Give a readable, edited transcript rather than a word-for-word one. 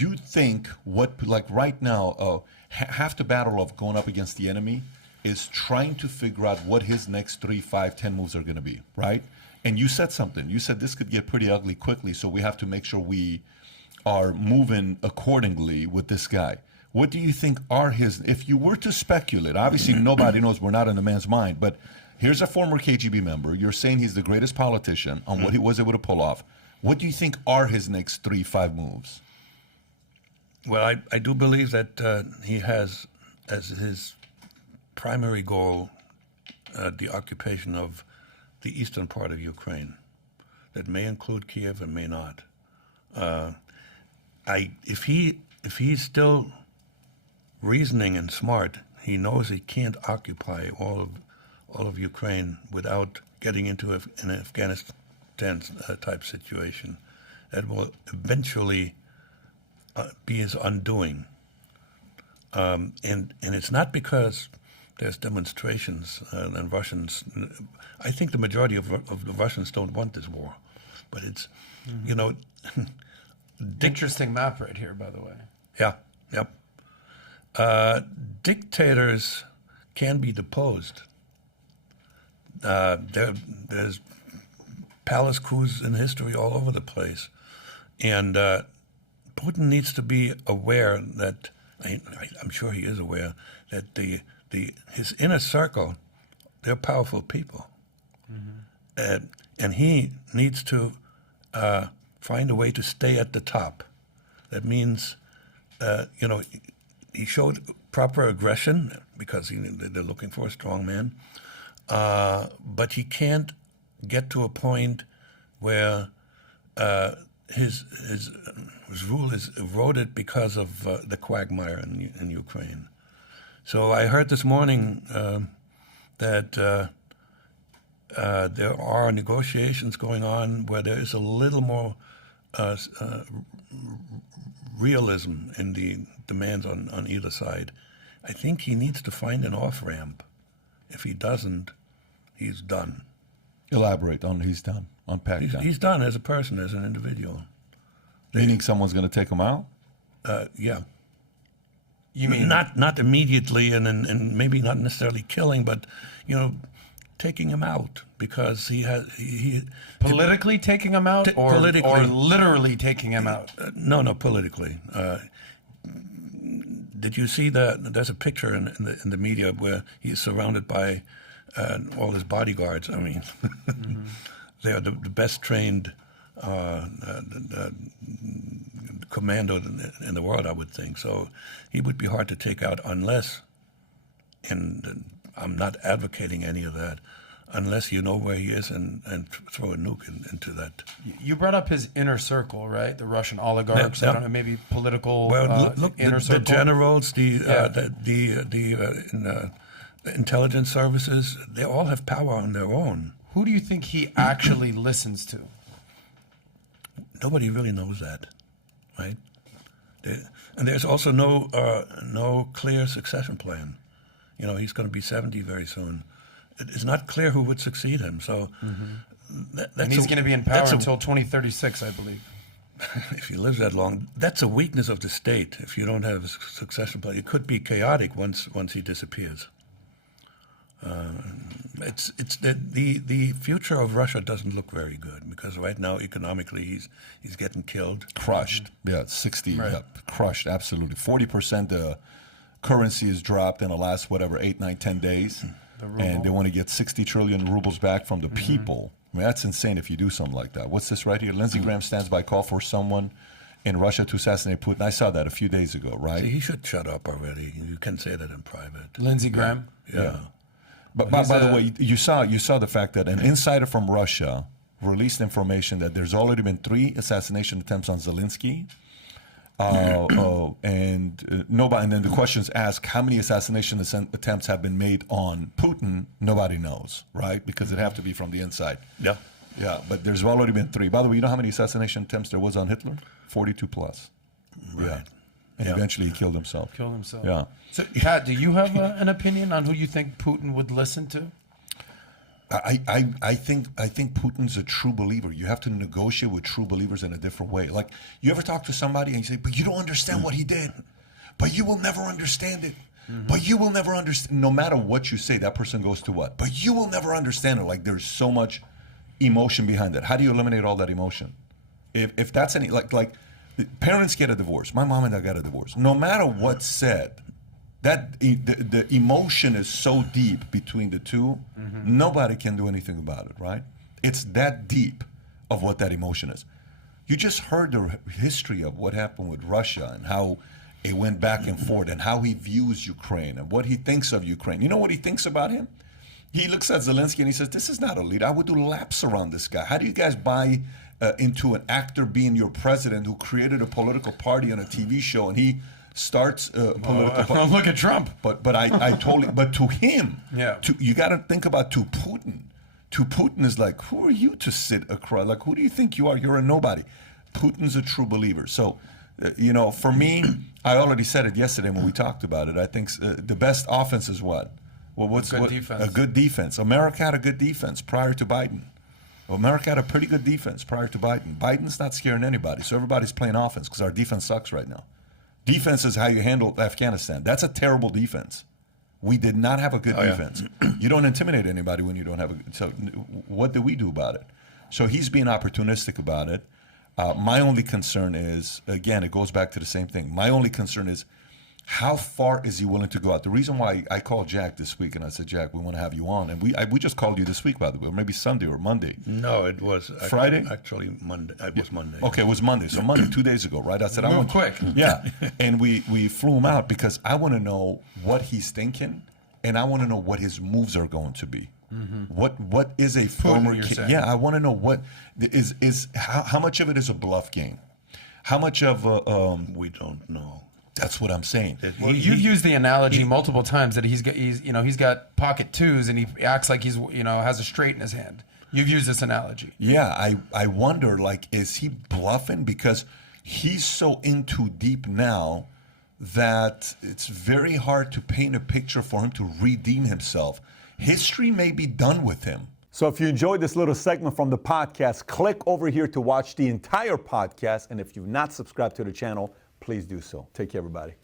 you think like right now, half the battle of going up against the enemy is trying to figure out what his next 3, 5, 10 moves are going to be, right? And you said something. You said this could get pretty ugly quickly, so we have to make sure we are moving accordingly with this guy. What do you think are his, if you were to speculate, obviously nobody knows, we're not in the man's mind, but here's a former KGB member. You're saying he's the greatest politician on what he was able to pull off. What do you think are his next 3, 5 moves? Well, I do believe that he has as his primary goal the occupation of the eastern part of Ukraine. That may include Kiev and may not. If he's still reasoning and smart, he knows he can't occupy all of Ukraine without getting into an Afghanistan type situation. That will eventually be his undoing. And it's not because there's demonstrations and Russians. I think the majority of the Russians don't want this war, but it's, you know. Interesting map right here, by the way. Yeah, yep. Dictators can be deposed. There's palace coups in history all over the place. And Putin needs to be aware that, I'm sure he is aware, that his inner circle, they're powerful people. And he needs to find a way to stay at the top. That means, he showed proper aggression because they're looking for a strong man, but he can't get to a point where his rule is eroded because of the quagmire in Ukraine. So I heard this morning that there are negotiations going on where there is a little more realism in the demands on either side. I think he needs to find an off-ramp. If he doesn't, he's done. Elaborate on he's done. Unpack that. He's done as a person, as an individual. Meaning someone's going to take him out? Yeah. You mean not immediately, and maybe not necessarily killing, but taking him out because he politically taking him out, or literally taking him out? No, politically. Did you see that? There's a picture in the media where he's surrounded by all his bodyguards. I mean, they are the best trained commando in the world, I would think. So he would be hard to take out unless, and I'm not advocating any of that, unless you know where he is and throw a nuke into that. You brought up his inner circle, right? The Russian oligarchs, Yeah. I don't know, maybe political look, inner circle. The generals, the intelligence services, they all have power on their own. Who do you think he actually listens to? Nobody really knows that, right? And there's also no clear succession plan. He's going to be 70 very soon. It's not clear who would succeed him. So, and he's going to be in power until 2036, I believe. If he lives that long, that's a weakness of the state. If you don't have a succession plan, it could be chaotic once he disappears. It's the future of Russia doesn't look very good because right now economically he's getting killed, crushed. Yeah, 60, right. Yeah, crushed. Absolutely, 40%. The currency has dropped in the last 8, 9, 10 days, and they want to get 60 trillion rubles back from the people. I mean, that's insane if you do something like that. What's this right here? Lindsey Graham stands by call for someone in Russia to assassinate Putin. I saw that a few days ago, right? See, he should shut up already. You can say that in private. Lindsey Graham? Yeah. But by the way, you saw the fact that an insider from Russia released information that there's already been 3 assassination attempts on Zelensky. And nobody. And then the questions asked, how many assassination attempts have been made on Putin? Nobody knows, right? Because it have to be from the inside. Yeah. Yeah, but there's already been 3. By the way, you know how many assassination attempts there was on Hitler? 42 plus. Right. Yeah. And eventually he killed himself. Yeah. So, Pat, do you have an opinion on who you think Putin would listen to? I think Putin's a true believer. You have to negotiate with true believers in a different way. Like, you ever talk to somebody and you say, but you don't understand what he did. But you will never understand it. But you will never understand. No matter what you say, that person goes to what? But you will never understand it. Like, there's so much emotion behind it. How do you eliminate all that emotion? If that's any, like parents get a divorce. My mom and dad got a divorce. No matter what's said, that the emotion is so deep between the two, nobody can do anything about it, right? It's that deep of what that emotion is. You just heard the history of what happened with Russia and how it went back and forth and how he views Ukraine and what he thinks of Ukraine. You know what he thinks about him? He looks at Zelensky and he says, this is not a leader. I would do laps around this guy. How do you guys buy into an actor being your president who created a political party on a TV show and he starts a political party? Look at Trump. But I totally, but to him, yeah. You got to think about to Putin. To Putin is like, who are you to sit across? Like, who do you think you are? You're a nobody. Putin's a true believer. So, for me, I already said it yesterday when we talked about it. I think the best offense is what? Well, defense. A good defense. America had a good defense prior to Biden. America had a pretty good defense prior to Biden. Biden's not scaring anybody, so everybody's playing offense because our defense sucks right now. Defense is how you handle Afghanistan. That's a terrible defense. We did not have a good defense. You don't intimidate anybody when you don't have a good. So what do we do about it? So he's being opportunistic about it. My only concern is, again, it goes back to the same thing. My only concern is, how far is he willing to go out? The reason why I called Jack this week and I said, Jack, we want to have you on. And we just called you this week, by the way, or maybe Sunday or Monday. No, it was Friday? Actually, Monday. It was Monday. Okay, it was Monday. So Monday, 2 days ago, right? I said, I want quick. Yeah. And we flew him out because I want to know what he's thinking and I want to know what his moves are going to be. What is a former king? Yeah, I want to know what is how much of it is a bluff game? How much of we don't know. That's what I'm saying. Well, you've used the analogy multiple times that he's got pocket twos and he acts like he's has a straight in his hand. You've used this analogy. Yeah, I wonder, like, is he bluffing because he's so in too deep now that it's very hard to paint a picture for him to redeem himself. History may be done with him. So if you enjoyed this little segment from the podcast, click over here to watch the entire podcast. And if you've not subscribed to the channel, please do so. Take care, everybody.